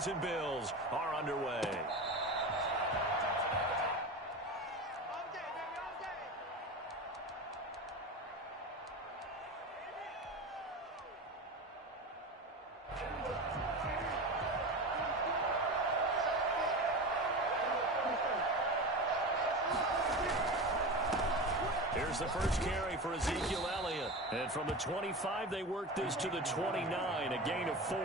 Cowboys and Bills are underway. Here's the first carry for Ezekiel Elliott. And from the 25, they work this to the 29, a gain of 4.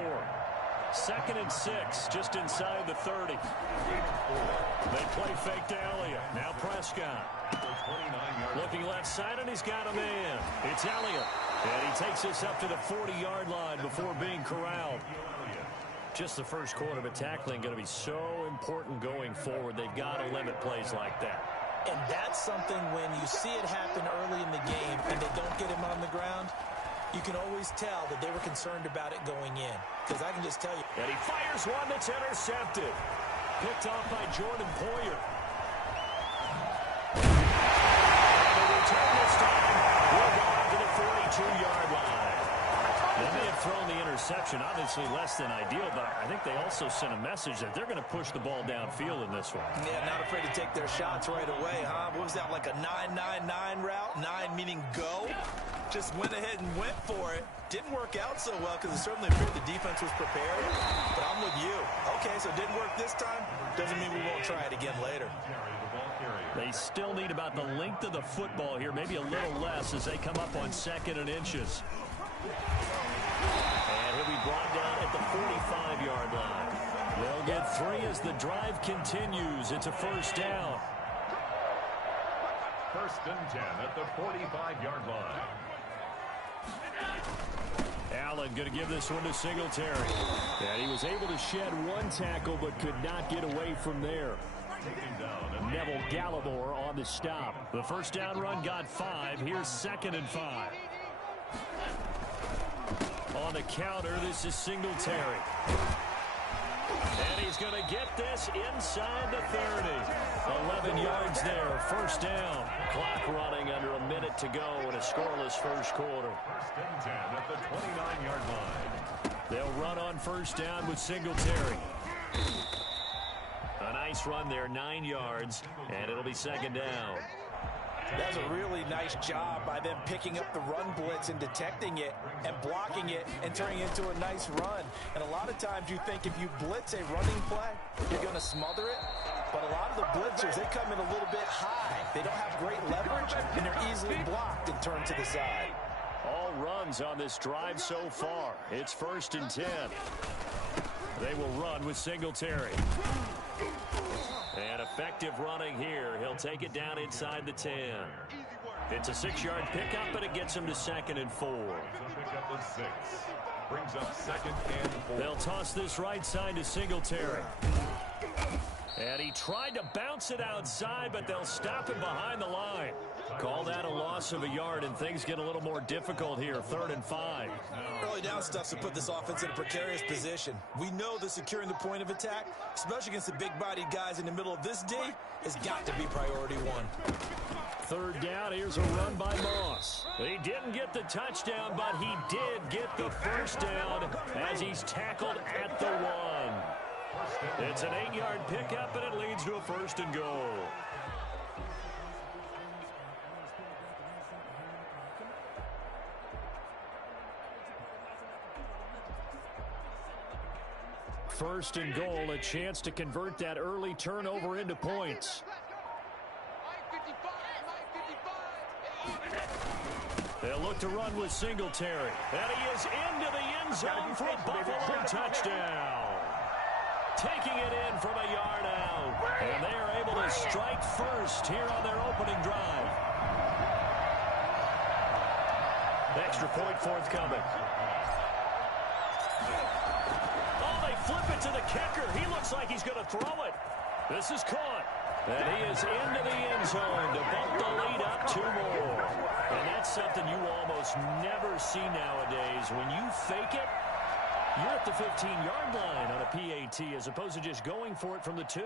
2nd and 6, just inside the 30. They play fake to Elliott. Now Prescott. Looking left side, and he's got a man. It's Elliott. And he takes this up to the 40-yard line before being corralled. Just the first quarter, but tackling going to be so important going forward. They've got to limit plays like that. And that's something when you see it happen early in the game and they don't get him on the ground, you can always tell that they were concerned about it going in. Because I can just tell you. And he fires one that's intercepted. Picked off by Jordan Poyer. And the return this time will go out to the 42-yard line. They may have thrown the interception, obviously less than ideal, but I think they also sent a message that they're going to push the ball downfield in this one. Yeah, not afraid to take their shots right away, huh? What was that, like a 9-9-9 route? 9 meaning go? Just went ahead and went for it. Didn't work out so well because it certainly appeared the defense was prepared. But I'm with you. Okay, so it didn't work this time. Doesn't mean we won't try it again later. They still need about the length of the football here, maybe a little less as they come up on 2nd and inches. And he'll be brought down at the 45-yard line. They'll get 3 as the drive continues. It's a first down. 1st and 10 at the 45-yard line. Allen going to give this one to Singletary. And he was able to shed 1 tackle but could not get away from there. Neville Gallimore on the stop. The first down run got 5. Here's 2nd and 5. On the counter, this is Singletary. And he's going to get this inside the 30. 11 yards there, first down. Clock running under a minute to go in a scoreless first quarter. 1st and 10 at the 29-yard line. They'll run on first down with Singletary. A nice run there, 9 yards, and it'll be 2nd down. That's a really nice job by them picking up the run blitz and detecting it and blocking it and turning it into a nice run. And a lot of times you think if you blitz a running play, you're going to smother it. But a lot of the blitzers, they come in a little bit high. They don't have great leverage, and they're easily blocked and turned to the side. All runs on this drive so far. It's 1st and 10. They will run with Singletary. And effective running here. He'll take it down inside the 10. It's a 6-yard pickup, but it gets him to 2nd and 4. Pickup of 6. Brings up 2nd and 4. They'll toss this right side to Singletary. And he tried to bounce it outside, but they'll stop him behind the line. Call that a loss of a yard, and things get a little more difficult here. 3rd and 5. Early down stuff to put this offense in a precarious position. We know that securing the point of attack, especially against the big-bodied guys in the middle of this D, has got to be priority 1. 3rd down, here's a run by Moss. He didn't get the touchdown, but he did get the first down as he's tackled at the 1. It's an 8-yard pickup, and it leads to a 1st and goal. First and goal, a chance to convert that early turnover into points. They'll look to run with Singletary. And he is into the end zone for a Buffalo touchdown. Taking it in from a yard out. And they are able to strike first here on their opening drive. Extra point forthcoming. Flip it to the kicker. He looks like he's going to throw it. This is caught. And he is into the end zone to bump the lead up 2 more. And that's something you almost never see nowadays. When you fake it, you're at the 15-yard line on a PAT as opposed to just going for it from the 2.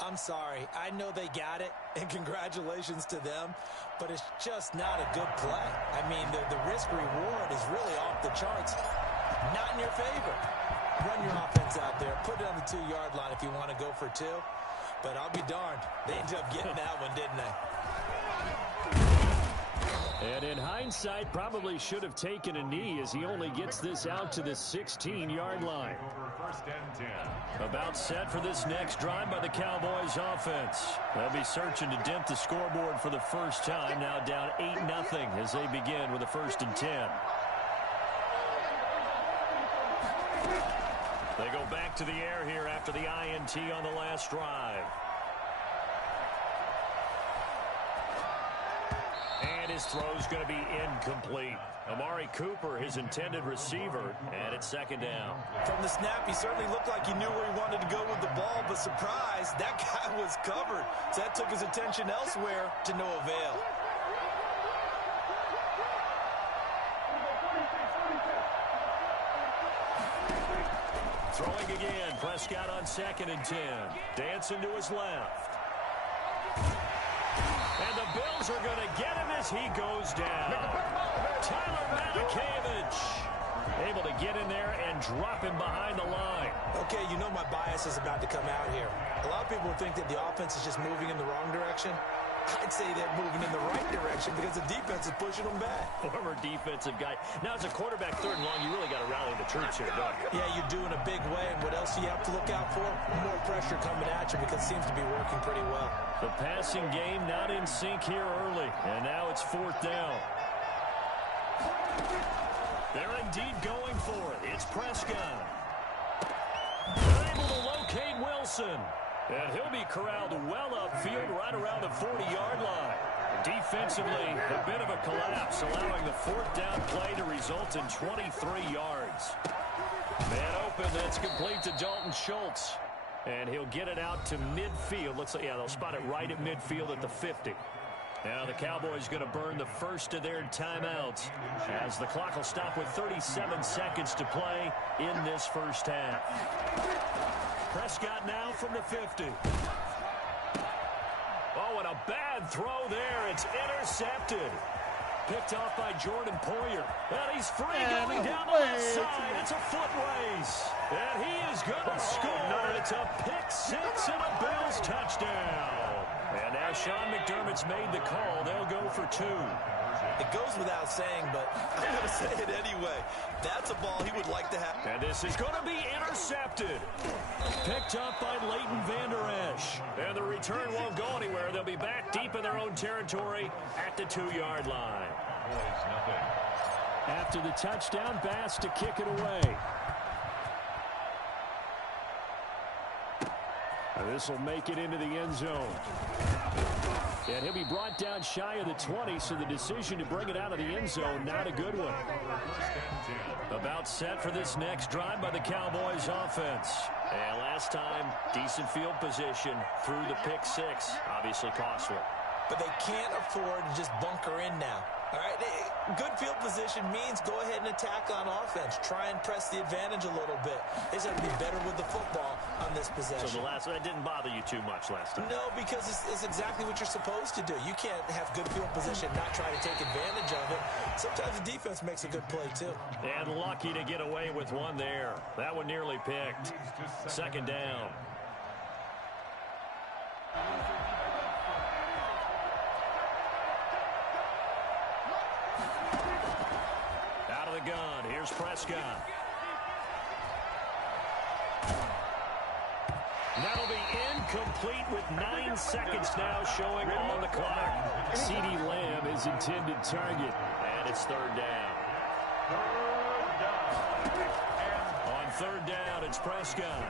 I'm sorry. I know they got it, and congratulations to them, but it's just not a good play. I mean, the risk-reward is really off the charts. Not in your favor. Run your offense out there, put it on the 2-yard line if you want to go for 2. But I'll be darned. They ended up getting that one, didn't they? And in hindsight, probably should have taken a knee as he only gets this out to the 16-yard line. First and 10. About set for this next drive by the Cowboys offense. They'll be searching to dent the scoreboard for the first time. Now down 8-0 as they begin with a 1st and 10. They go back to the air here after the INT on the last drive. And his throw's going to be incomplete. Amari Cooper, his intended receiver, and it's 2nd down. From the snap, he certainly looked like he knew where he wanted to go with the ball, but surprise, that guy was covered. So that took his attention elsewhere to no avail. Throwing again, Prescott on 2nd and 10. Dancing to his left. And the Bills are going to get him as he goes down. Tyler Matakevich able to get in there and drop him behind the line. Okay, you know my bias is about to come out here. A lot of people think that the offense is just moving in the wrong direction. I'd say they're moving in the right direction because the defense is pushing them back. Former defensive guy. Now, as a quarterback, 3rd and long, you really got to rally the troops here, don't you? Yeah, you do in a big way. And what else do you have to look out for? More pressure coming at you because it seems to be working pretty well. The passing game not in sync here early. And now it's 4th down. They're indeed going for it. It's Prescott. They're able to locate Wilson. And he'll be corralled well upfield right around the 40-yard line. Defensively, a bit of a collapse, allowing the 4th down play to result in 23 yards. Man open, that's complete to Dalton Schultz. And he'll get it out to midfield. Looks like, yeah, they'll spot it right at midfield at the 50. Now the Cowboys going to burn the first of their timeouts as the clock will stop with 37 seconds to play in this first half. Prescott now from the 50. Oh, and a bad throw there. It's intercepted. Picked off by Jordan Poyer. And he's free going down the left side. It's a foot race. And he is going to score. It's a pick 6 and a Bills touchdown. And now Sean McDermott's made the call. They'll go for 2. It goes without saying, but I'm going to say it anyway. That's a ball he would like to have. And this is going to be intercepted. Picked up by Leighton Vander Esch. And the return won't go anywhere. They'll be back deep in their own territory at the 2-yard line. After the touchdown, Bass to kick it away. And this will make it into the end zone. And he'll be brought down shy of the 20, so the decision to bring it out of the end zone, not a good one. About set for this next drive by the Cowboys offense. And last time, decent field position through the pick 6. Obviously costly. But they can't afford to just bunker in now. All right, good field position means go ahead and attack on offense. Try and press the advantage a little bit. They just have to be better with the football on this possession. So that didn't bother you too much last time? No, because it's exactly what you're supposed to do. You can't have good field position, not try to take advantage of it. Sometimes the defense makes a good play, too. And lucky to get away with one there. That one nearly picked. 2nd down. Gun. Here's Prescott. That'll be incomplete with 9 seconds now showing on the clock. CeeDee Lamb is intended target, and it's 3rd down. On 3rd down, it's Prescott.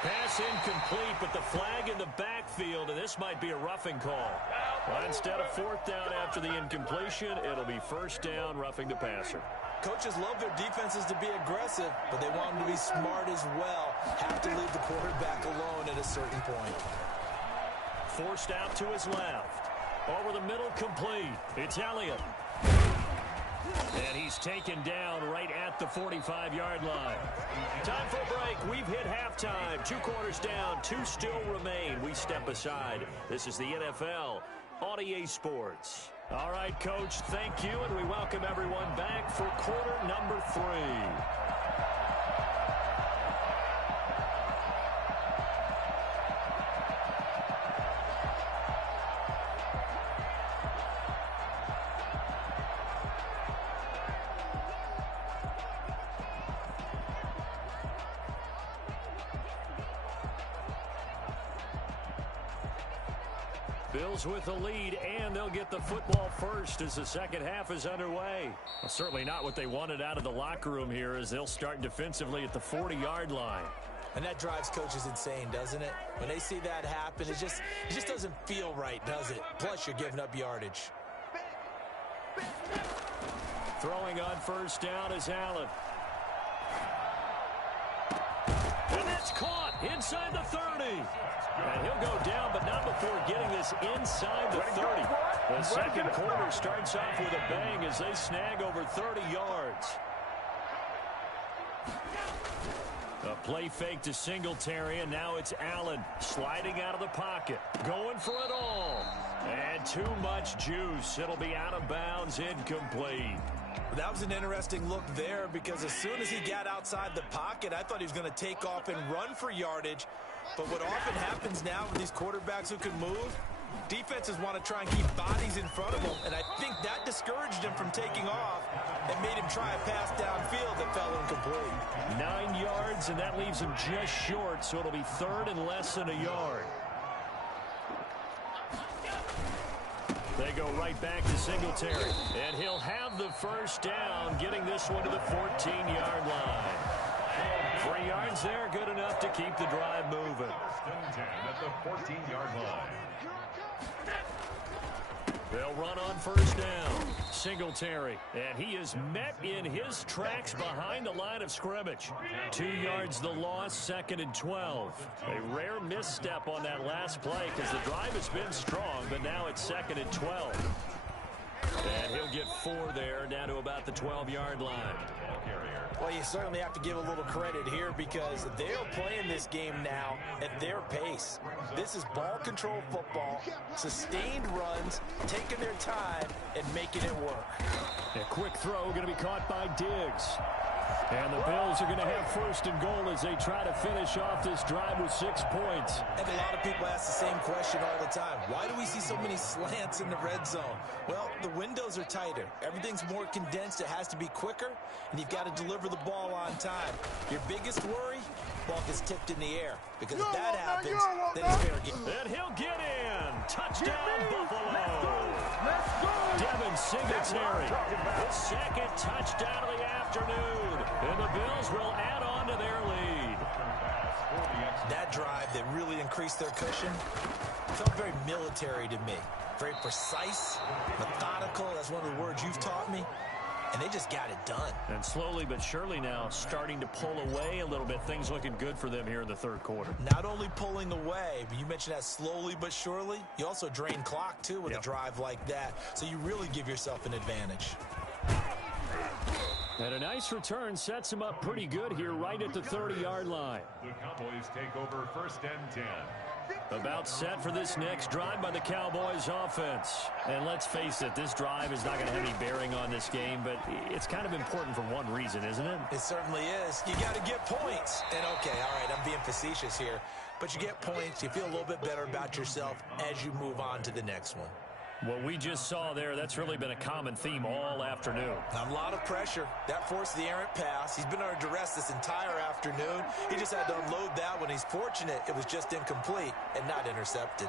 Pass incomplete, but the flag in the backfield, and this might be a roughing call. Well, instead of 4th down after the incompletion, it'll be 1st down, roughing the passer. Coaches love their defenses to be aggressive, but they want them to be smart as well. Have to leave the quarterback alone at a certain point. Forced out to his left. Over the middle, complete. It's Elliott. And he's taken down right at the 45-yard line. Time for a break. We've hit halftime. 2 quarters down. 2 still remain. We step aside. This is the NFL on EA Sports. All right, Coach, thank you, and we welcome everyone back for quarter number 3. Bills with the lead, and they'll get the football first as the second half is underway. Well, certainly not what they wanted out of the locker room here, as they'll start defensively at the 40-yard line. And that drives coaches insane, doesn't it? When they see that happen, it just doesn't feel right, does it? Plus, you're giving up yardage. Throwing on first down is Allen. And that's caught inside the 30. And he'll go down, but not before getting this inside the 30. The second quarter starts off with a bang as they snag over 30 yards. A play fake to Singletary, and now it's Allen sliding out of the pocket, going for it all. And too much juice. It'll be out of bounds, incomplete. That was an interesting look there, because as soon as he got outside the pocket, I thought he was going to take off and run for yardage. But what often happens now with these quarterbacks who can move, defenses want to try and keep bodies in front of them, and I think that discouraged him from taking off and made him try a pass downfield that fell incomplete. 9 yards, and that leaves him just short, so it'll be third and less than a yard. They go right back to Singletary, and he'll have the first down, getting this one to the 14-yard line. 3 yards there, good enough to keep the drive moving. First and 10 at the 14-yard line. They'll run on first down. Singletary, and he is met in his tracks behind the line of scrimmage. 2 yards the loss, second and 12. A rare misstep on that last play because the drive has been strong, but now it's second and 12. And he'll get 4 there, down to about the 12-yard line. Well, you certainly have to give a little credit here, because they're playing this game now at their pace. This is ball control football, sustained runs, taking their time, and making it work. A quick throw going to be caught by Diggs. And the Bills are going to have first and goal as they try to finish off this drive with 6 points. And a lot of people ask the same question all the time. Why do we see so many slants in the red zone? Well, the windows are tighter. Everything's more condensed. It has to be quicker, and you've got to deliver the ball on time. Your biggest worry? Ball gets tipped in the air. Because if that happens, then it's fair game. And he'll get in. Touchdown, Buffalo. Devin Singletary, his second touchdown of the afternoon. And the Bills will add on to their lead. That drive that really increased their cushion felt very military to me. Very precise, methodical. That's one of the words you've taught me. And they just got it done. And slowly but surely now starting to pull away a little bit. Things looking good for them here in the third quarter. Not only pulling away, but you mentioned that slowly but surely. You also drain clock, too, with a drive like that. So you really give yourself an advantage. And a nice return sets him up pretty good here right at the 30-yard line. The Cowboys take over first and 10. About set for this next drive by the Cowboys offense. And let's face it, this drive is not going to have any bearing on this game, but it's kind of important for one reason, isn't it? It certainly is. You got to get points. And okay, all right, I'm being facetious here, but you get points, you feel a little bit better about yourself as you move on to the next one. What we just saw there, that's really been a common theme all afternoon. A lot of pressure. That forced the errant pass. He's been under duress this entire afternoon. He just had to unload that one. He's fortunate it was just incomplete and not intercepted.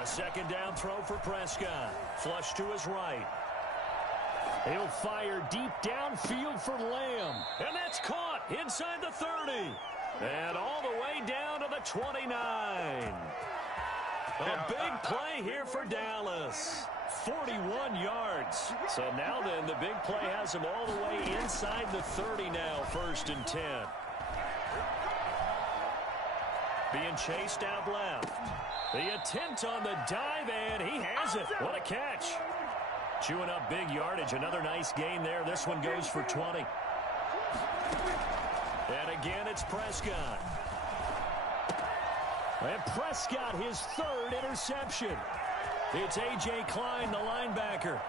A second down throw for Prescott. Flush to his right. He'll fire deep downfield for Lamb. And that's caught inside the 30. And all the way down to the 29. A big play here for Dallas. 41 yards. So now then, the big play has him all the way inside the 30 now, first and 10. Being chased out left. The attempt on the dive, and he has it. What a catch. Chewing up big yardage. Another nice gain there. This one goes for 20. And again, it's Prescott. And Prescott, his third interception. It's A.J. Klein, the linebacker.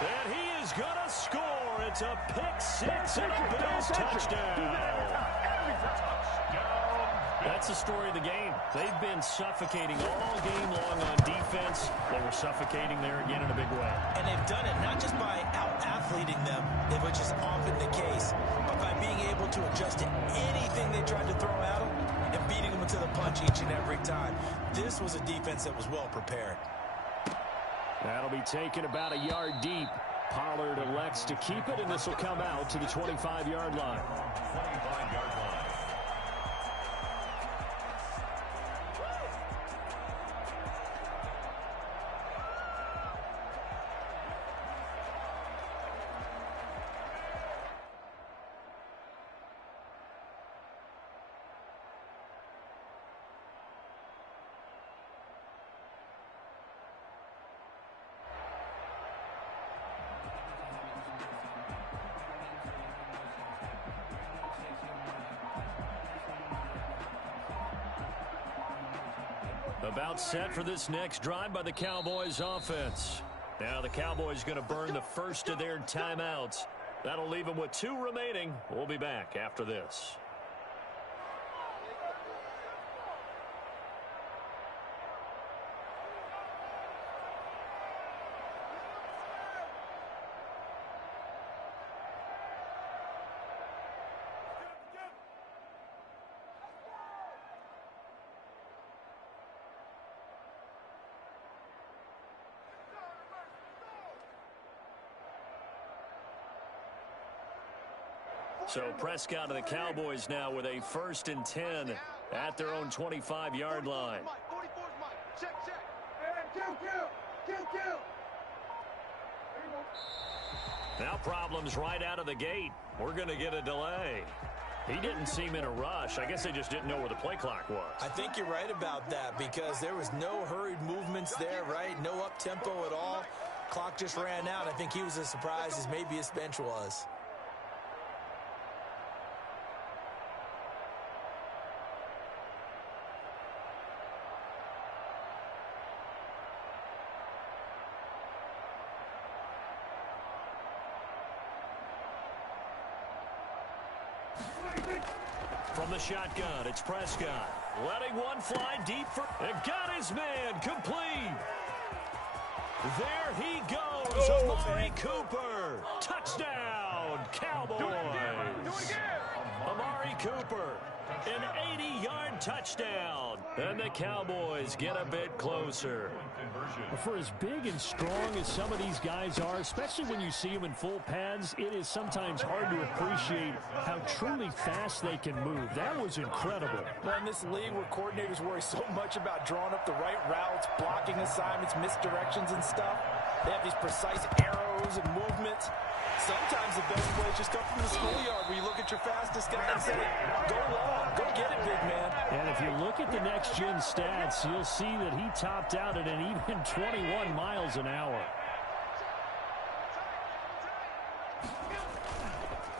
And he is going to score. It's a pick six and a Bills touchdown. That's the story of the game. They've been suffocating all game long on defense. They were suffocating there again in a big way. And they've done it not just by out-athleting them, which is often the case, but by being able to adjust to anything they tried to throw at them and beating them to the punch each and every time. This was a defense that was well prepared. That'll be taken about a yard deep. Pollard elects to keep it, and this will come out to the 25-yard line. 25-yard line. About set for this next drive by the Cowboys offense. Now the Cowboys going to burn the first of their timeouts. That'll leave them with 2 remaining. We'll be back after this. So Prescott of the Cowboys now with a 1st and 10 at their own 25-yard line. Now problems right out of the gate. We're going to get a delay. He didn't seem in a rush. I guess they just didn't know where the play clock was. I think you're right about that because there was no hurried movements there, right? No up-tempo at all. Clock just ran out. I think he was as surprised as maybe his bench was. From the shotgun, it's Prescott. Letting one fly deep for... And got his man complete. There he goes. Amari Cooper. Touchdown, Cowboys. Do it again. Amari Cooper. An 80-yard touchdown. And the Cowboys get a bit closer. For as big and strong as some of these guys are, especially when you see them in full pads, it is sometimes hard to appreciate how truly fast they can move. That was incredible. Well, in this league where coordinators worry so much about drawing up the right routes, blocking assignments, misdirections and stuff, they have these precise arrows and movements. Sometimes the best plays just come from the schoolyard where you look at your fastest guy and say, go long, go get it, big man. And if you look at the next-gen stats, you'll see that he topped out at an even 21 miles an hour.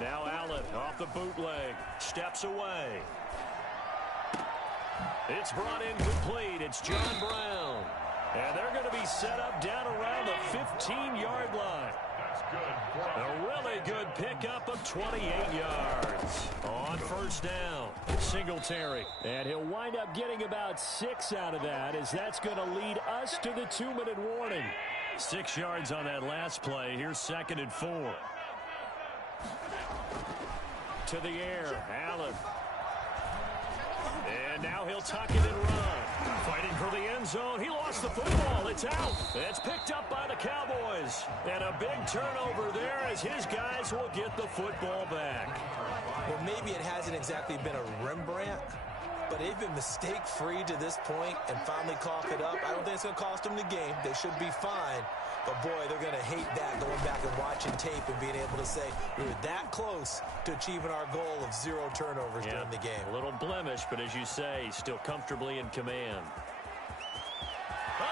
Now Allen off the bootleg, steps away. It's brought in complete. It's John Brown. And they're going to be set up down around the 15-yard line. A really good pickup of 28 yards on 1st down. Singletary. And he'll wind up getting about 6 out of that, as that's going to lead us to the 2-minute warning. 6 yards on that last play. Here's 2nd and 4. To the air, Allen. And now he'll tuck it and run. Fighting for the end zone. He lost the football. It's out. It's picked up by the Cowboys. And a big turnover there as his guys will get the football back. Well, maybe it hasn't exactly been a Rembrandt, but they've been mistake-free to this point and finally cough it up. I don't think it's going to cost them the game. They should be fine. But, boy, they're going to hate that, going back and watching tape and being able to say we were that close to achieving our goal of 0 turnovers during the game. A little blemish, but as you say, still comfortably in command.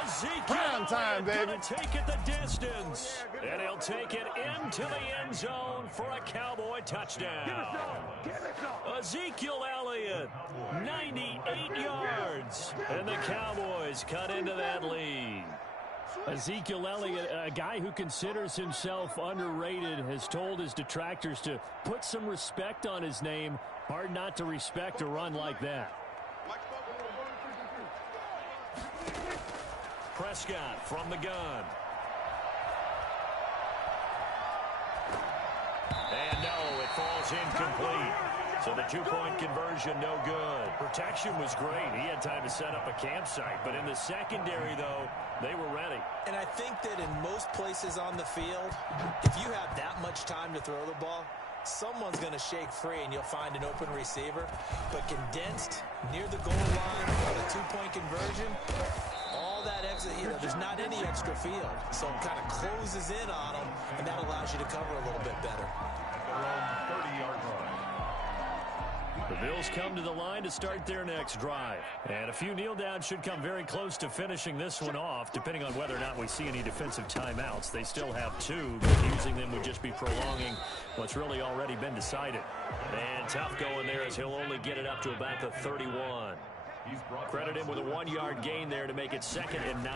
Ezekiel time, baby. gonna take it the distance. And he'll take it into the end zone for a Cowboy touchdown. Ezekiel Elliott, 98 yards. And the Cowboys cut into that lead. Ezekiel Elliott, a guy who considers himself underrated, has told his detractors to put some respect on his name. Hard not to respect a run like that. Prescott from the gun. And no, it falls incomplete. So the two-point conversion, no good. Protection was great. He had time to set up a campsite. But in the secondary, though, they were ready. And I think that in most places on the field, if you have that much time to throw the ball, someone's going to shake free and you'll find an open receiver. But condensed near the goal line on a two-point conversion, all that exit, there's not any extra field. So it kind of closes in on them, and that allows you to cover a little bit better. At their own 30-yard line. The Bills come to the line to start their next drive. And a few kneel downs should come very close to finishing this one off, depending on whether or not we see any defensive timeouts. They still have 2, but using them would just be prolonging what's really already been decided. And tough going there as he'll only get it up to about the 31. Credit him with a 1-yard gain there to make it 2nd and 9.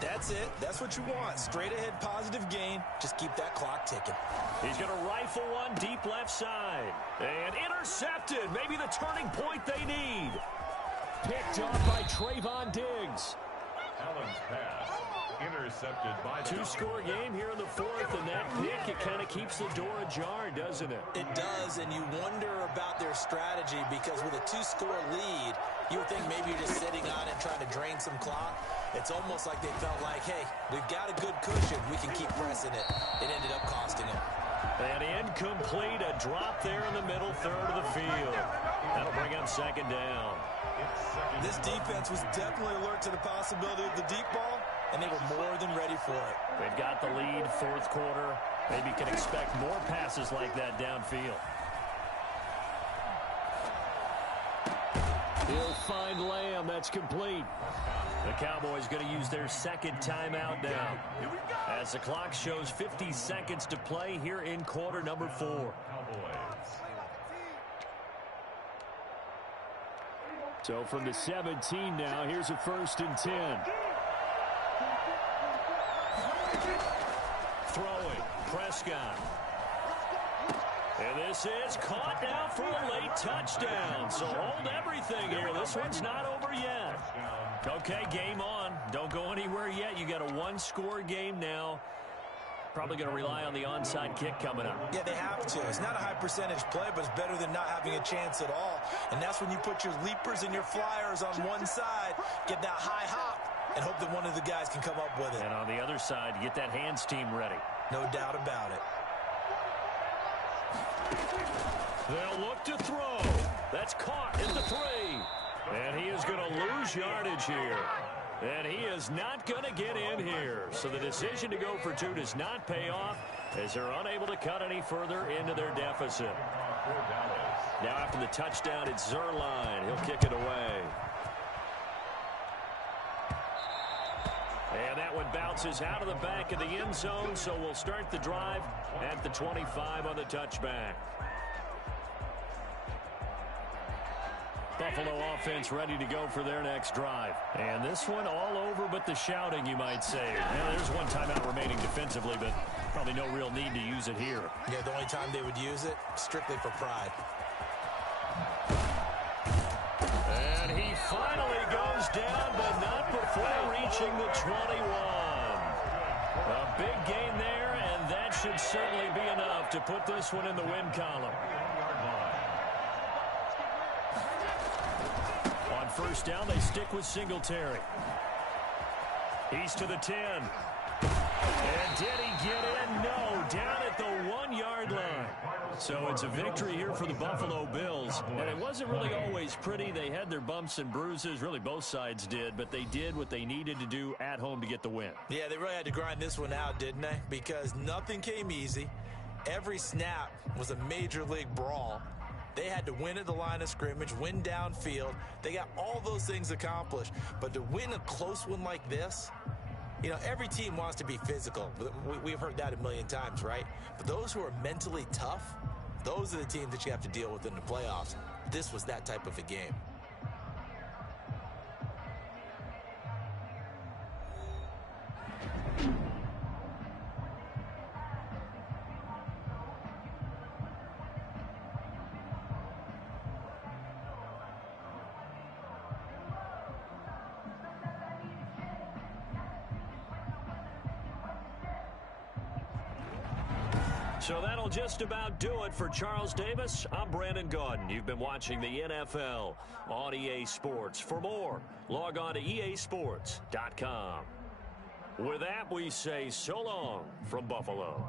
That's it. That's what you want. Straight ahead positive gain. Just keep that clock ticking. He's going to rifle one deep left side. And intercepted. Maybe the turning point they need. Picked off by Trayvon Diggs. Allen's pass intercepted by the Two-score game here in the 4th, and that pick, it kind of keeps the door ajar, doesn't it? It does, and you wonder about their strategy because with a 2-score lead, you would think maybe you're just sitting on it trying to drain some clock. It's almost like they felt like, hey, we've got a good cushion. We can keep pressing it. It ended up costing them. And incomplete, a drop there in the middle third of the field. That'll bring up 2nd down. This defense was definitely alert to the possibility of the deep ball, and they were more than ready for it. They've got the lead, 4th quarter. Maybe can expect more passes like that downfield. He'll find Lamb. That's complete. The Cowboys going to use their 2nd timeout now, as the clock shows 50 seconds to play here in quarter number 4. So from the 17 now, here's a 1st and 10. Throwing, Prescott. And this is caught now for a late touchdown. So hold everything here. This one's not over yet. Okay, game on. Don't go anywhere yet. You got a 1-score game now. Probably going to rely on the onside kick coming up. Yeah, they have to. It's not a high percentage play, but it's better than not having a chance at all. And that's when you put your leapers and your flyers on one side, get that high hop, and hope that one of the guys can come up with it. And on the other side, get that hands team ready. No doubt about it. They'll look to throw. That's caught at the 3. And he is going to lose yardage here. And he is not going to get in here. So the decision to go for 2 does not pay off as they're unable to cut any further into their deficit. Now after the touchdown, it's Zerline. He'll kick it away. And that one bounces out of the back of the end zone, so we'll start the drive at the 25 on the touchback. Buffalo offense ready to go for their next drive. And this one all over but the shouting, you might say. Now, there's one timeout remaining defensively, but probably no real need to use it here. Yeah, the only time they would use it, strictly for pride. And he finally goes down, but not before reaching the 21. A big gain there, and that should certainly be enough to put this one in the win column. On 1st down, they stick with Singletary. He's to the 10. And did he get in? No, down at the 1-yard line. So it's a victory here for the Buffalo Bills. And it wasn't really always pretty. They had their bumps and bruises. Really, both sides did. But they did what they needed to do at home to get the win. Yeah, they really had to grind this one out, didn't they? Because nothing came easy. Every snap was a major league brawl. They had to win at the line of scrimmage, win downfield. They got all those things accomplished. But to win a close one like this, you know, every team wants to be physical. We've heard that a million times, right? But those who are mentally tough, those are the teams that you have to deal with in the playoffs. This was that type of a game. So that'll just about do it for Charles Davis. I'm Brandon Gaudin. You've been watching the NFL on EA Sports. For more, log on to easports.com. With that, we say so long from Buffalo.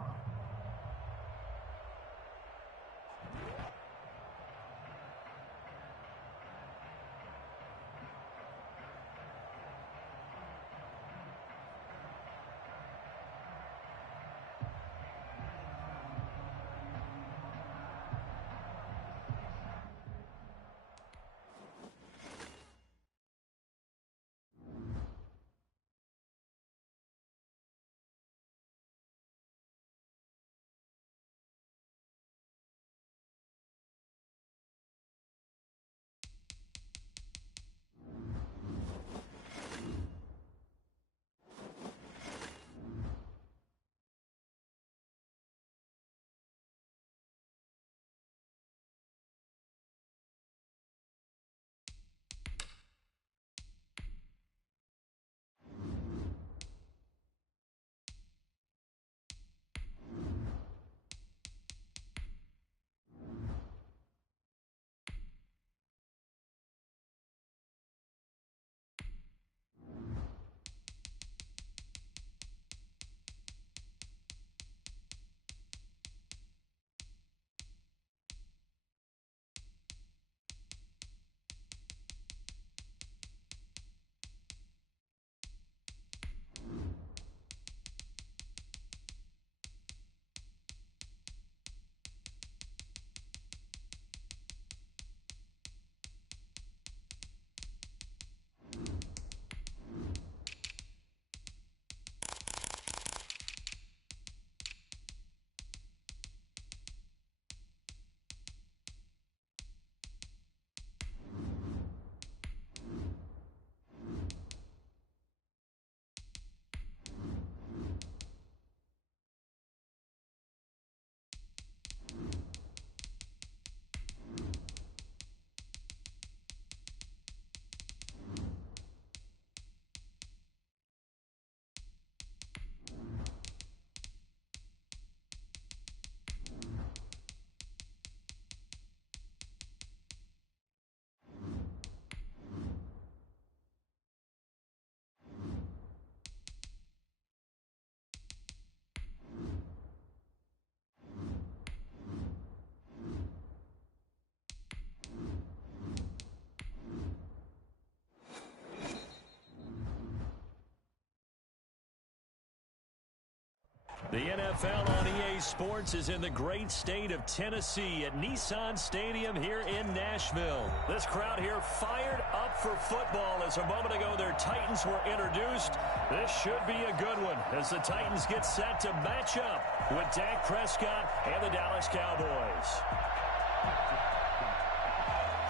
The NFL on EA Sports is in the great state of Tennessee at Nissan Stadium here in Nashville. This crowd here fired up for football as a moment ago their Titans were introduced. This should be a good one as the Titans get set to match up with Dak Prescott and the Dallas Cowboys.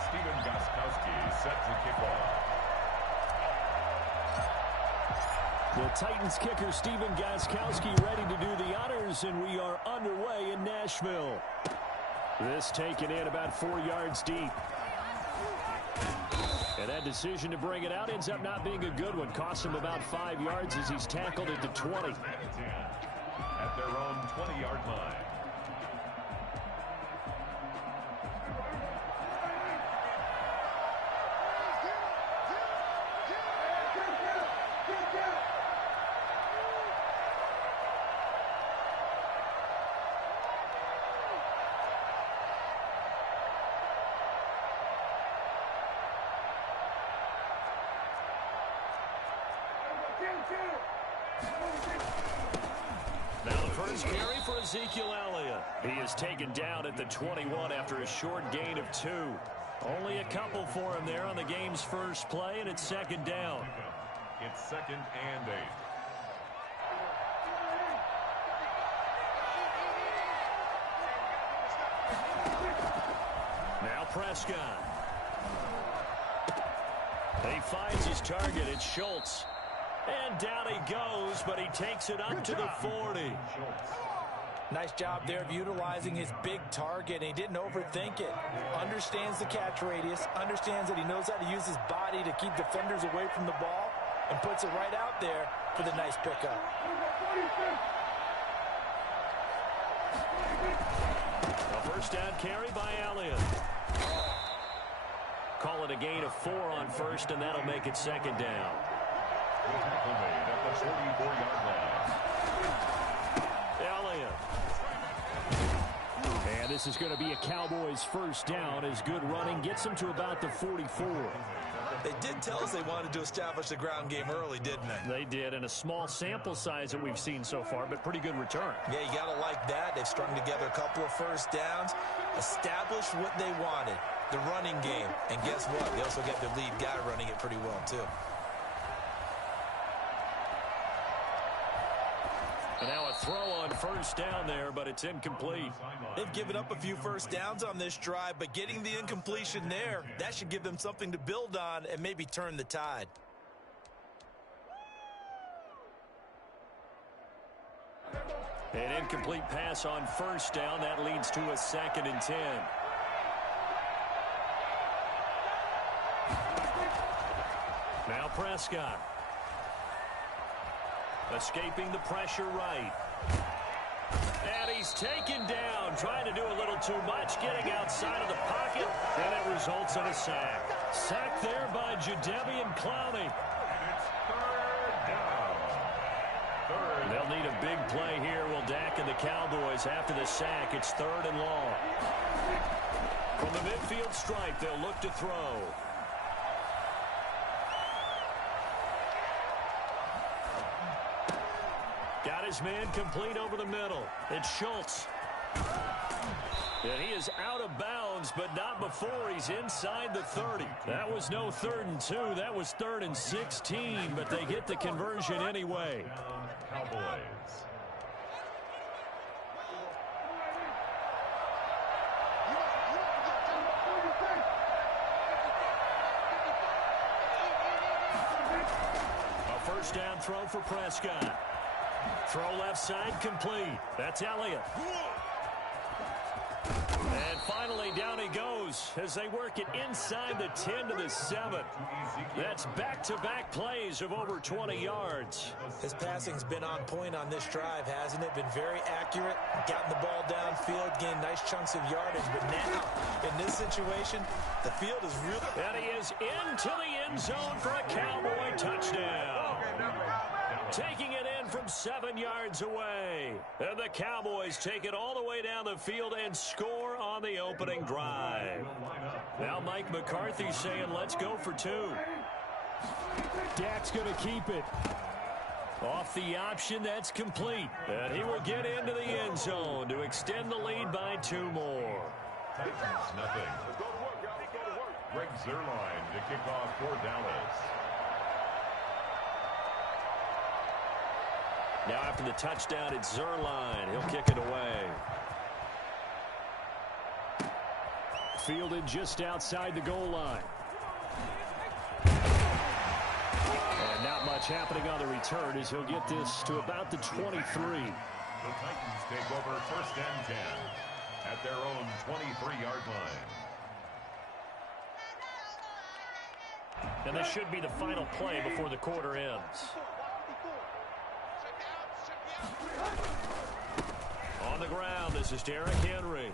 Stephen Gostkowski set to kick off. The Titans kicker Stephen Gostkowski ready to do the honors, and we are underway in Nashville. This taken in about 4 yards deep. And that decision to bring it out ends up not being a good one. Costs him about 5 yards as he's tackled at the 20. At their own 20-yard line. first carry for Ezekiel Elliott. He is taken down at the 21 after a short gain of 2. Only a couple for him there on the game's first play, and it's second down. It's 2nd and 8. Now Prescott. He finds his target. It's Schultz. And down he goes, but he takes it up to the 40. Nice job there of utilizing his big target. He didn't overthink it. Understands the catch radius. Understands that he knows how to use his body to keep defenders away from the ball. And puts it right out there for the nice pickup. A first down carry by Elliott. Call it a gain of 4 on first, and that'll make it second down. Tackle made at the 44-yard line. Elliott. And this is going to be a Cowboys first down as good running gets them to about the 44. They did tell us they wanted to establish the ground game early, didn't they? They did, and a small sample size that we've seen so far, but pretty good return. Yeah, you got to like that. They've strung together a couple of first downs, established what they wanted, the running game. And guess what? They also got their lead guy running it pretty well, too. And now a throw on first down there, but it's incomplete. They've given up a few first downs on this drive, but getting the incompletion there, that should give them something to build on and maybe turn the tide. An incomplete pass on first down. That leads to a 2nd and 10. Now Prescott. Escaping the pressure right. And he's taken down, trying to do a little too much, getting outside of the pocket, and it results in a sack. Sack there by Jadeveon Clowney. And it's 3rd down. They'll need a big play here, will Dak and the Cowboys. After the sack, it's 3rd and long. From the midfield stripe, they'll look to throw. Got his man complete over the middle. It's Schultz. And he is out of bounds, but not before he's inside the 30. That was no 3rd and 2. That was 3rd and 16, but they get the conversion anyway. Cowboys. A first down throw for Prescott. Throw left side complete. That's Elliott. And finally down he goes as they work it inside the 10 to the 7. That's back-to-back plays of over 20 yards. His passing's been on point on this drive, hasn't it? Been very accurate, gotten the ball downfield, gained nice chunks of yardage. But now, in this situation, the field is really... And he is into the end zone for a Cowboy touchdown. Taking it in from 7 yards away. And the Cowboys take it all the way down the field and score on the opening drive. Now Mike McCarthy saying, let's go for 2. Dak's going to keep it. Off the option, that's complete. And he will get into the end zone to extend the lead by 2 more. Titans nothing. Greg Zuerlein to kick off for Dallas. Now after the touchdown, it's Zuerlein. He'll kick it away. Fielded just outside the goal line. And not much happening on the return as he'll get this to about the 23. The Titans take over 1st and 10 at their own 23-yard line. And this should be the final play before the quarter ends. On the ground, this is Derrick Henry.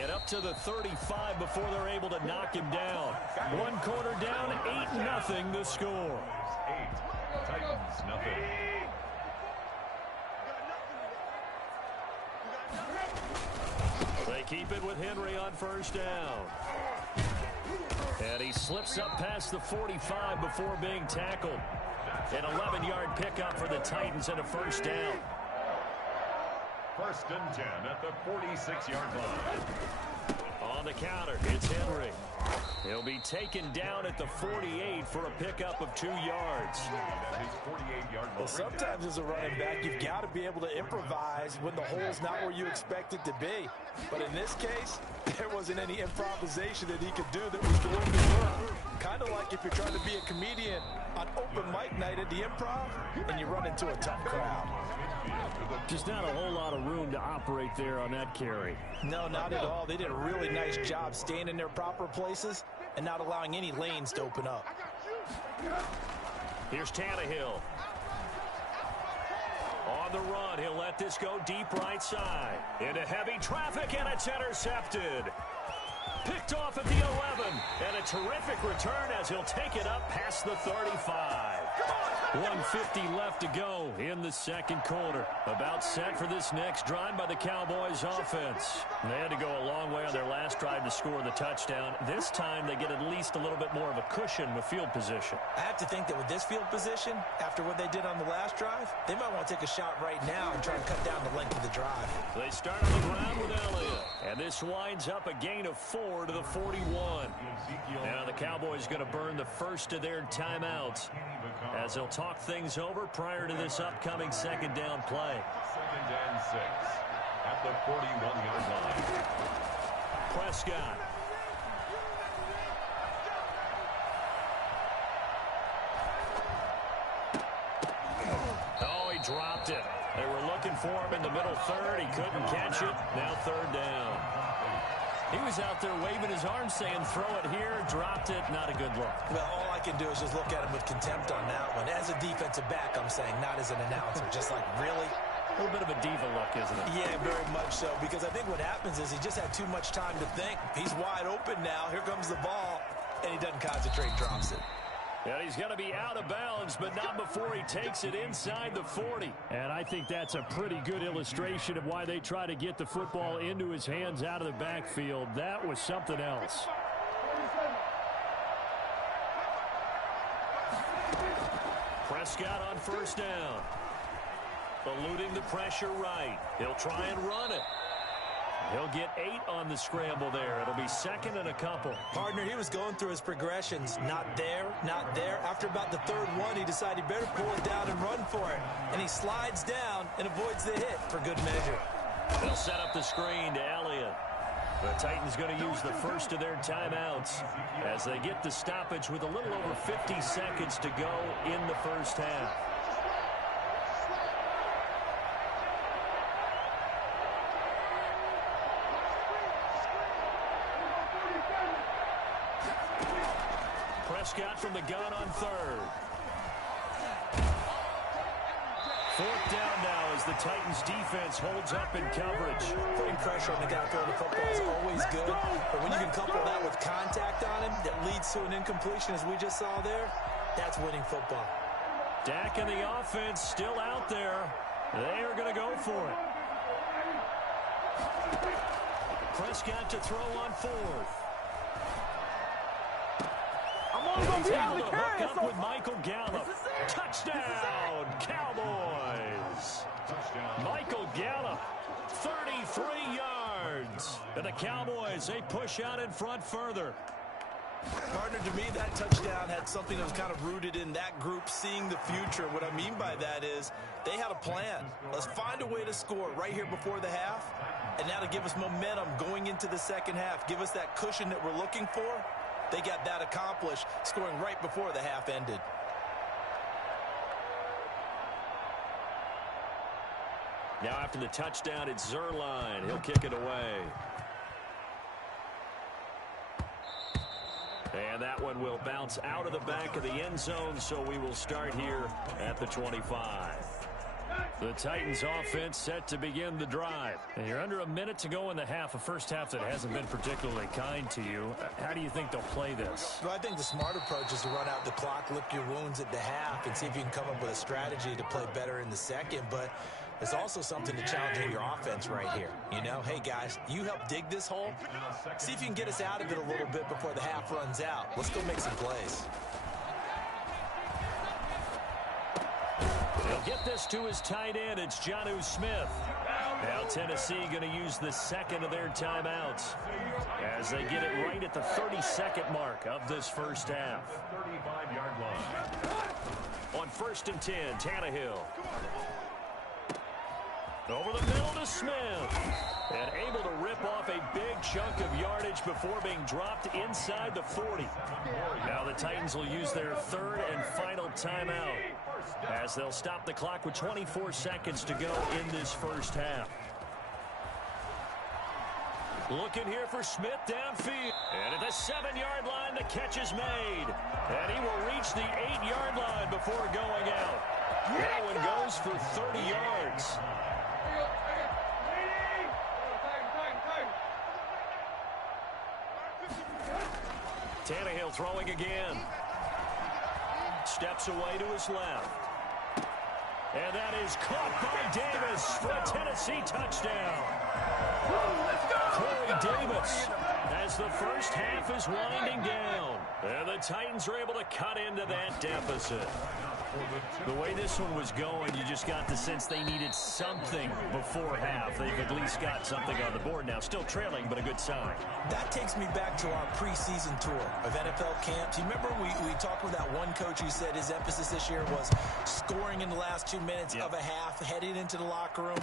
And up to the 35 before they're able to knock him down. 1 quarter down, 8-0 the score. 8, Titans nothing. They keep it with Henry on first down. And he slips up past the 45 before being tackled. An 11-yard pickup for the Titans and a first down. first and 10 at the 46-yard line. On the counter, it's Henry. He'll be taken down at the 48 for a pickup of 2 yards. Well, sometimes as a running back, you've got to be able to improvise when the hole's not where you expect it to be. But in this case, there wasn't any improvisation that he could do that was going to work. Kind of like if you're trying to be a comedian on open mic night at the Improv and you run into a tough crowd. Just not a whole lot of room to operate there on that carry. No, not at all. They did a really nice job staying in their proper places and not allowing any lanes to open up. Here's Tannehill. On the run, he'll let this go deep right side. Into heavy traffic, and it's intercepted. Picked off at the 11, and a terrific return as he'll take it up past the 35. 1:50 left to go in the second quarter. About set for this next drive by the Cowboys offense. They had to go a long way on their last drive to score the touchdown. This time they get at least a little bit more of a cushion with field position. I have to think that with this field position, after what they did on the last drive, they might want to take a shot right now and try and cut down the length of the drive. They start on the ground with Elliott. And this winds up a gain of 4 to the 41. Now the Cowboys going to burn the first of their timeouts as they'll talk things over prior to this upcoming second down play. 2nd and 6 at the 41-yard line. Prescott. Oh, he dropped it. They were looking for him in the middle third. He couldn't catch it. Now third down. He was out there waving his arms saying, throw it here, dropped it, not a good look. Well, all I can do is just look at him with contempt on that one. As a defensive back, I'm saying, not as an announcer. Just like, really? A little bit of a diva look, isn't it? Yeah, very much so. Because I think what happens is he just had too much time to think. He's wide open now. Here comes the ball. And he doesn't concentrate, drops it. And he's going to be out of bounds, but not before he takes it inside the 40. And I think that's a pretty good illustration of why they try to get the football into his hands out of the backfield. That was something else. Prescott on first down. Eluding the pressure right. He'll try and run it. He'll get 8 on the scramble there. It'll be second and a couple. Partner, he was going through his progressions. Not there, not there. After about the third one, he decided he better pull it down and run for it. And he slides down and avoids the hit for good measure. They'll set up the screen to Elliott. The Titans going to use the first of their timeouts as they get the stoppage with a little over 50 seconds to go in the first half. Prescott from the gun on third. Fourth down now as the Titans defense holds up in coverage. Putting pressure on the guy throwing the football is always good, but when you can couple that with contact on him that leads to an incompletion as we just saw there, that's winning football. Dak and the offense still out there. They are going to go for it. Prescott to throw on fourth. He's able to hook up with Michael Gallup. Touchdown, Cowboys. Michael Gallup, 33 yards. And the Cowboys, they push out in front further. Partner, to me, that touchdown had something that was kind of rooted in that group seeing the future. What I mean by that is they had a plan. Let's find a way to score right here before the half. And now to give us momentum going into the second half, give us that cushion that we're looking for. They got that accomplished, scoring right before the half ended. Now after the touchdown, it's Zerline. He'll kick it away. And that one will bounce out of the back of the end zone, so we will start here at the 25. The Titans offense set to begin the drive. And you're under a minute to go in the half, a first half that hasn't been particularly kind to you. How do you think they'll play this? Well, I think the smart approach is to run out the clock, lick your wounds at the half, and see if you can come up with a strategy to play better in the second. But there's also something to challenging your offense right here. You know, hey, guys, you help dig this hole. See if you can get us out of it a little bit before the half runs out. Let's go make some plays. He'll get this to his tight end. It's Jonnu Smith. Now Tennessee going to use the second of their timeouts as they get it right at the 32nd mark of this first half. 35-yard line. On 1st and 10, Tannehill. Over the middle to Smith. And able to rip off a big chunk of yardage before being dropped inside the 40. Now the Titans will use their third and final timeout as they'll stop the clock with 24 seconds to go in this first half. Looking here for Smith downfield. And at the 7-yard line, the catch is made. And he will reach the 8-yard line before going out. That one goes for 30 yards. Tannehill throwing again. Steps away to his left. And that is caught by Davis for a Tennessee touchdown. Corey Davis as the first half is winding down. And the Titans are able to cut into that deficit. The way this one was going, you just got the sense they needed something before half. They've at least got something on the board now. Still trailing, but a good sign. That takes me back to our preseason tour of NFL camps. You remember we talked with that one coach who said his emphasis this year was scoring in the last 2 minutes of a half, heading into the locker room.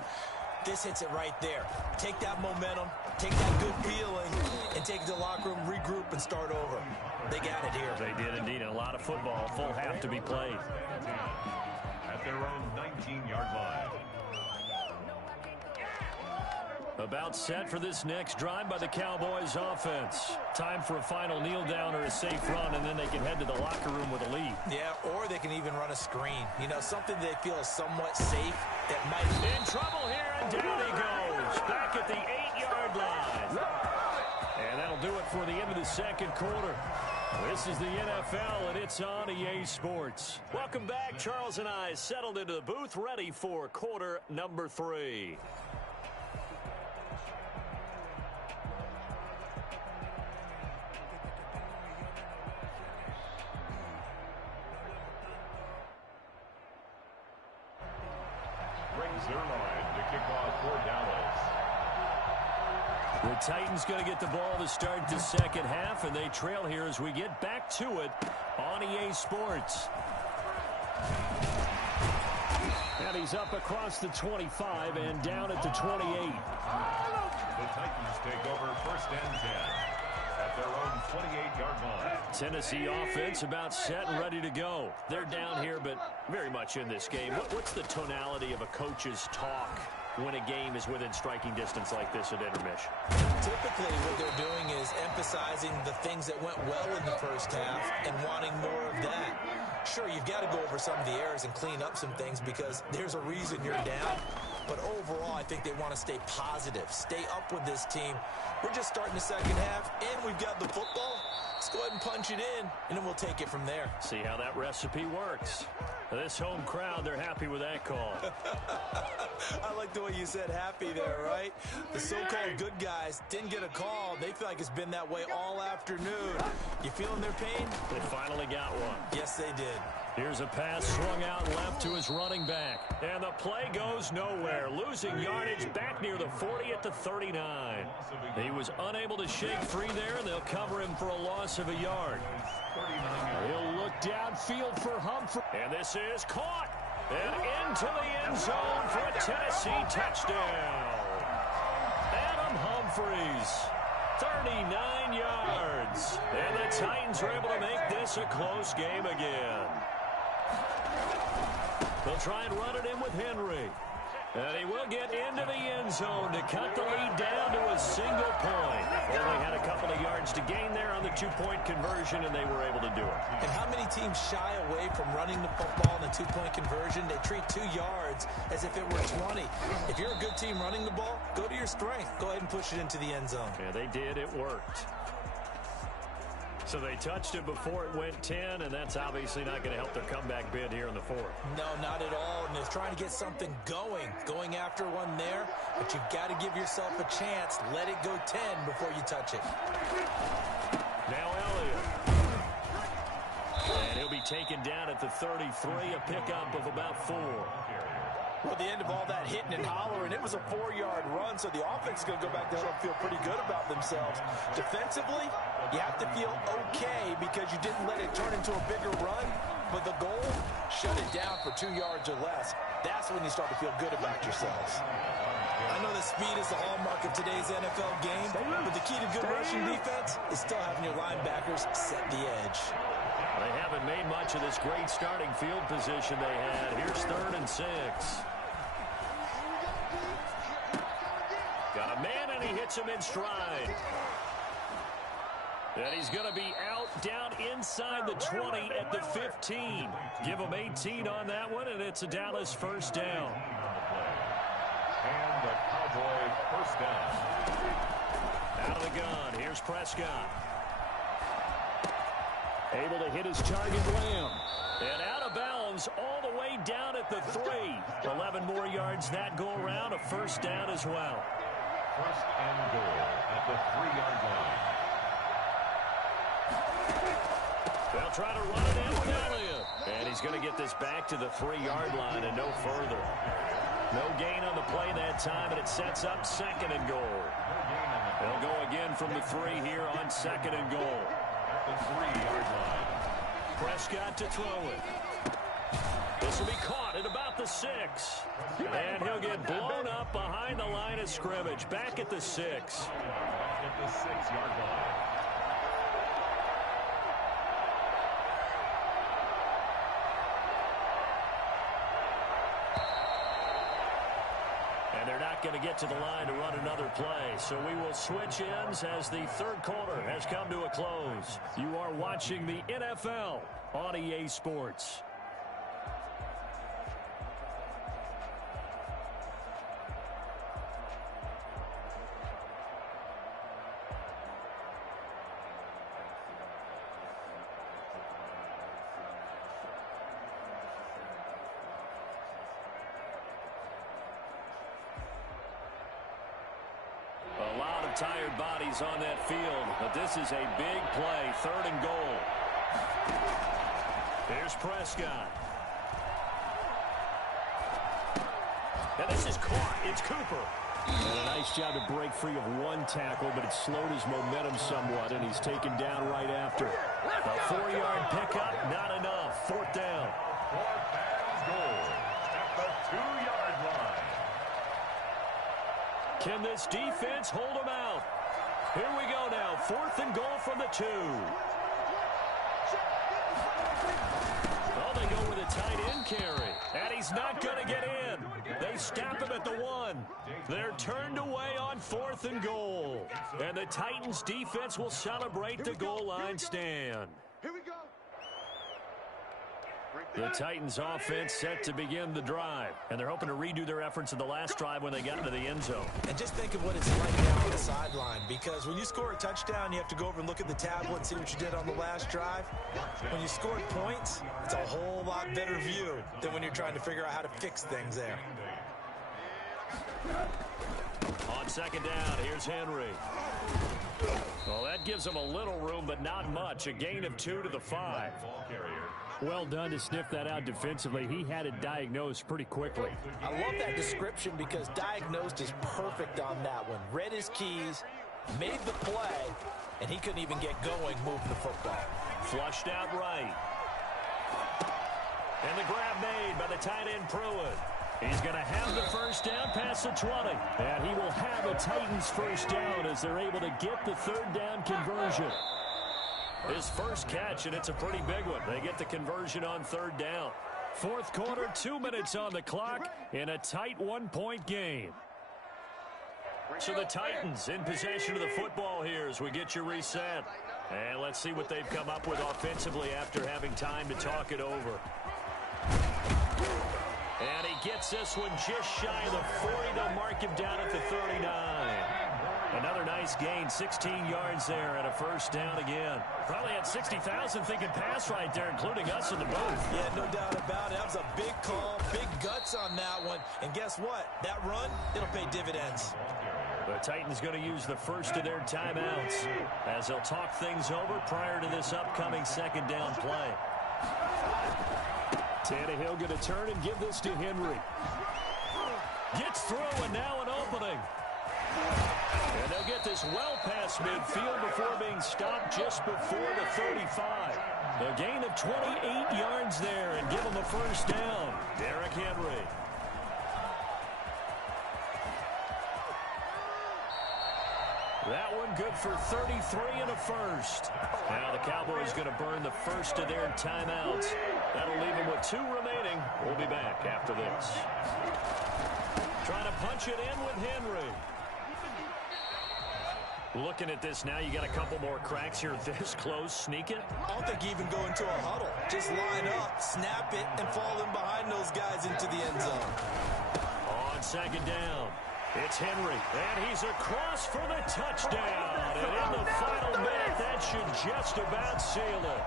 This hits it right there. Take that momentum, take that good feeling, and take it to the locker room, regroup, and start over. They got it here. They did indeed. A lot of football, full half to be played. At their own 19-yard line. About set for this next drive by the Cowboys offense. Time for a final kneel down or a safe run, and then they can head to the locker room with a lead. Yeah, or they can even run a screen. You know, something they feel is somewhat safe that might... In trouble here, and down he goes. Back at the 8-yard line. And that'll do it for the end of the second quarter. This is the NFL, and it's on EA Sports. Welcome back. Charles and I settled into the booth, ready for quarter number 3. The Titans going to get the ball to start the second half, and they trail here as we get back to it on EA Sports. And he's up across the 25 and down at the 28. The Titans take over 1st and 10 at their own 28-yard line. Tennessee offense about set and ready to go. They're down here, but very much in this game. What's the tonality of a coach's talk when a game is within striking distance like this at intermission? Typically, what they're doing is emphasizing the things that went well in the first half and wanting more of that. Sure, you've got to go over some of the errors and clean up some things because there's a reason you're down. But overall, I think they want to stay positive, stay up with this team. We're just starting the second half, and we've got the football. Let's go ahead and punch it in, and then we'll take it from there. See how that recipe works. This home crowd, they're happy with that call. I like the way you said happy there, right? The so-called good guys didn't get a call. They feel like it's been that way all afternoon. You feeling their pain? They finally got one. Yes, they did. Here's a pass swung out left to his running back. And the play goes nowhere. Losing yardage back near the 40 at the 39. He was unable to shake free there, and they'll cover him for a loss of a yard. He'll look downfield for Humphrey. And this is caught. And into the end zone for a Tennessee touchdown. Adam Humphries, 39 yards. And the Titans are able to make this a close game again. They'll try and run it in with Henry. And he will get into the end zone to cut the lead down to a single point. Only had a couple of yards to gain there on the two-point conversion, and they were able to do it. And how many teams shy away from running the football in the two-point conversion? They treat 2 yards as if it were 20. If you're a good team running the ball, go to your strength. Go ahead and push it into the end zone. Yeah, they did. It worked. So they touched it before it went 10, and that's obviously not going to help their comeback bid here in the fourth. No, not at all. And they're trying to get something going after one there. But you've got to give yourself a chance. Let it go 10 before you touch it. Now Elliott. And he'll be taken down at the 33, a pickup of about 4. Well, the end of all that hitting and hollering, it was a 4-yard run, so the offense is going to go back down and feel pretty good about themselves. Defensively, you have to feel okay because you didn't let it turn into a bigger run, but the goal, shut it down for 2 yards or less. That's when you start to feel good about yourselves. I know that speed is the hallmark of today's NFL game, but the key to good rushing defense is still having your linebackers set the edge. They haven't made much of this great starting field position they had. Here's 3rd and 6. Got a man, and he hits him in stride. And he's going to be out down inside the 20 at the 15. Give him 18 on that one, and it's a Dallas first down. And the Cowboy first down. Out of the gun, here's Prescott. Able to hit his target, Lamb. And out of bounds all the way down at the 3. 11 more yards that go around, a first down as well. First and goal at the 3-yard line. They'll try to run it in with Elliott. And he's going to get this back to the 3-yard line and no further. No gain on the play that time, and it sets up 2nd and goal. They'll go again from the 3 here on 2nd and goal. At the 3-yard line. Prescott to throw it. This will be caught at about the 6. And he'll get blown up behind the line of scrimmage. Back at the 6. At the 6-yard line. They're not going to get to the line to run another play, so we will switch ends as the 3rd quarter has come to a close. You are watching the NFL on EA Sports. A lot of tired bodies on that field, but this is a big play, 3rd and goal. Here's Prescott. And this is caught. It's Cooper. And a nice job to break free of one tackle, but it slowed his momentum somewhat, and he's taken down right after. A 4-yard pickup, not enough. 4th down. 4th and goal at the 2-yard line. Can this defense hold them out? Here we go now. 4th and goal from the 2. Oh, they go with a tight end carry. And he's not going to get in. They stop him at the 1. They're turned away on 4th and goal. And the Titans defense will celebrate the goal line stand. Here we go. The Titans offense set to begin the drive. And they're hoping to redo their efforts in the last drive when they got into the end zone. And just think of what it's like down on the sideline, because when you score a touchdown, you have to go over and look at the tablet and see what you did on the last drive. When you scored points, it's a whole lot better view than when you're trying to figure out how to fix things there. On 2nd down, here's Henry. Well, that gives him a little room, but not much. A gain of 2 to the 5. Well done to sniff that out defensively. He had it diagnosed pretty quickly. I love that description because diagnosed is perfect on that one. Read his keys, made the play, and he couldn't even get going moving the football. Flushed out right. And the grab made by the tight end Pruitt. He's going to have the first down past the 20. And he will have a Titans first down as they're able to get the 3rd down conversion. His first catch, and it's a pretty big one. They get the conversion on 3rd down. 4th quarter, 2 minutes on the clock in a tight 1-point game. So the Titans in possession of the football here as we get you reset. And let's see what they've come up with offensively after having time to talk it over. And he gets this one just shy of the 40. They'll mark him down at the 39. Another nice gain, 16 yards there and a first down again. Probably had 60,000 thinking pass right there, including us in the booth. Yeah, no doubt about it. That was a big call, big guts on that one. And guess what? That run, it'll pay dividends. The Titans going to use the first of their timeouts as they'll talk things over prior to this upcoming 2nd down play. Tannehill going to turn and give this to Henry. Gets through, and now an opening. And they'll get this well past midfield before being stopped just before the 35. A gain of 28 yards there and give them a first down. Derrick Henry. That one good for 33 and a first. Now the Cowboys going to burn the first of their timeouts. That'll leave them with 2 remaining. We'll be back after this. Trying to punch it in with Henry. Looking at this now, you got a couple more cracks here this close. Sneak it. I don't think you even go into a huddle. Just line up, snap it, and fall in behind those guys into the end zone. On second down, it's Henry, and he's across for the touchdown. And in the final minute, that should just about seal it.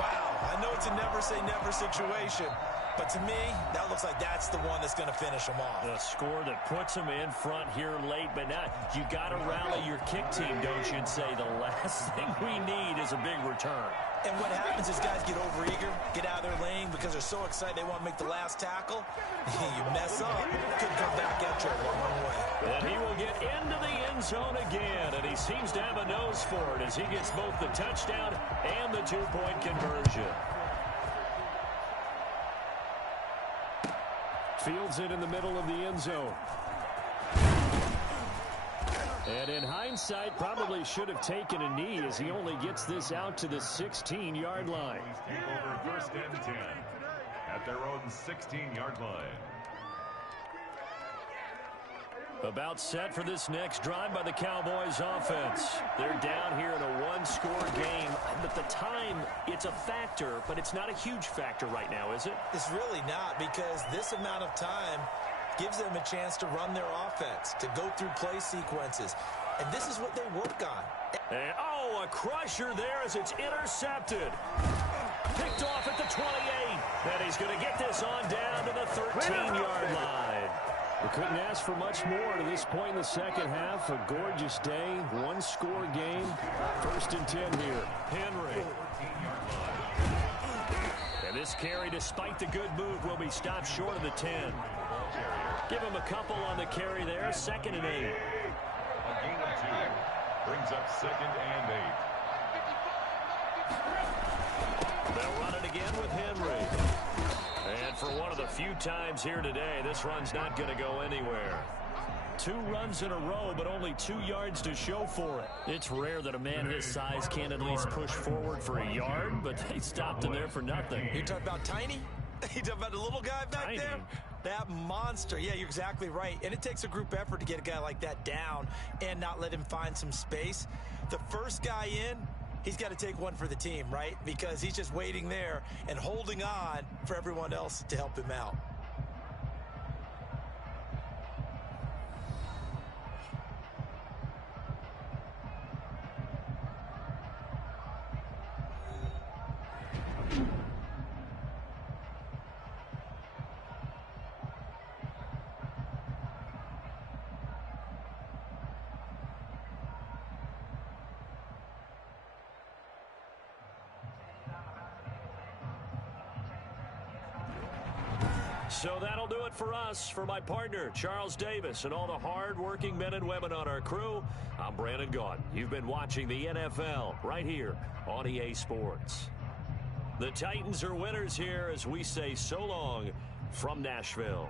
Wow, I know it's a never-say-never situation, but to me, that looks like that's the one that's going to finish them off. A score that puts them in front here late, but now you got to rally your kick team, don't you, and say the last thing we need is a big return. And what happens is guys get overeager, get out of their lane because they're so excited they want to make the last tackle. You mess up, could come back at you a long way. And he will get into the end zone again, and he seems to have a nose for it as he gets both the touchdown and the 2-point conversion. Fields it in the middle of the end zone. And in hindsight, probably should have taken a knee as he only gets this out to the 16-yard line. Take over first and 10 at their own 16-yard line. About set for this next drive by the Cowboys offense. They're down here in a one-score game, but the time, it's a factor, but it's not a huge factor right now, is it? It's really not, because this amount of time gives them a chance to run their offense, to go through play sequences. And this is what they work on. And, oh, a crusher there as it's intercepted. Picked off at the 28. And he's going to get this on down to the 13-yard line. We couldn't ask for much more to this point in the second half. A gorgeous day, one-score game. First and 10 here. Henry. And this carry, despite the good move, will be stopped short of the 10. Give him a couple on the carry there. Second and 8. A gain of 2 brings up second and 8. They'll run it again with Henry. And for one of the few times here today, this run's not going to go anywhere. 2 runs in a row, but only 2 yards to show for it. It's rare that a man his size can at least push forward for a yard, but they stopped him there for nothing. You talking about tiny? You talking about the little guy back there? That monster. Yeah, you're exactly right. And it takes a group effort to get a guy like that down and not let him find some space. The first guy in, he's got to take one for the team, right? Because he's just waiting there and holding on for everyone else to help him out. So that'll do it for us. For my partner, Charles Davis, and all the hard-working men and women on our crew, I'm Brandon Gaudin. You've been watching the NFL right here on EA Sports. The Titans are winners here as we say so long from Nashville.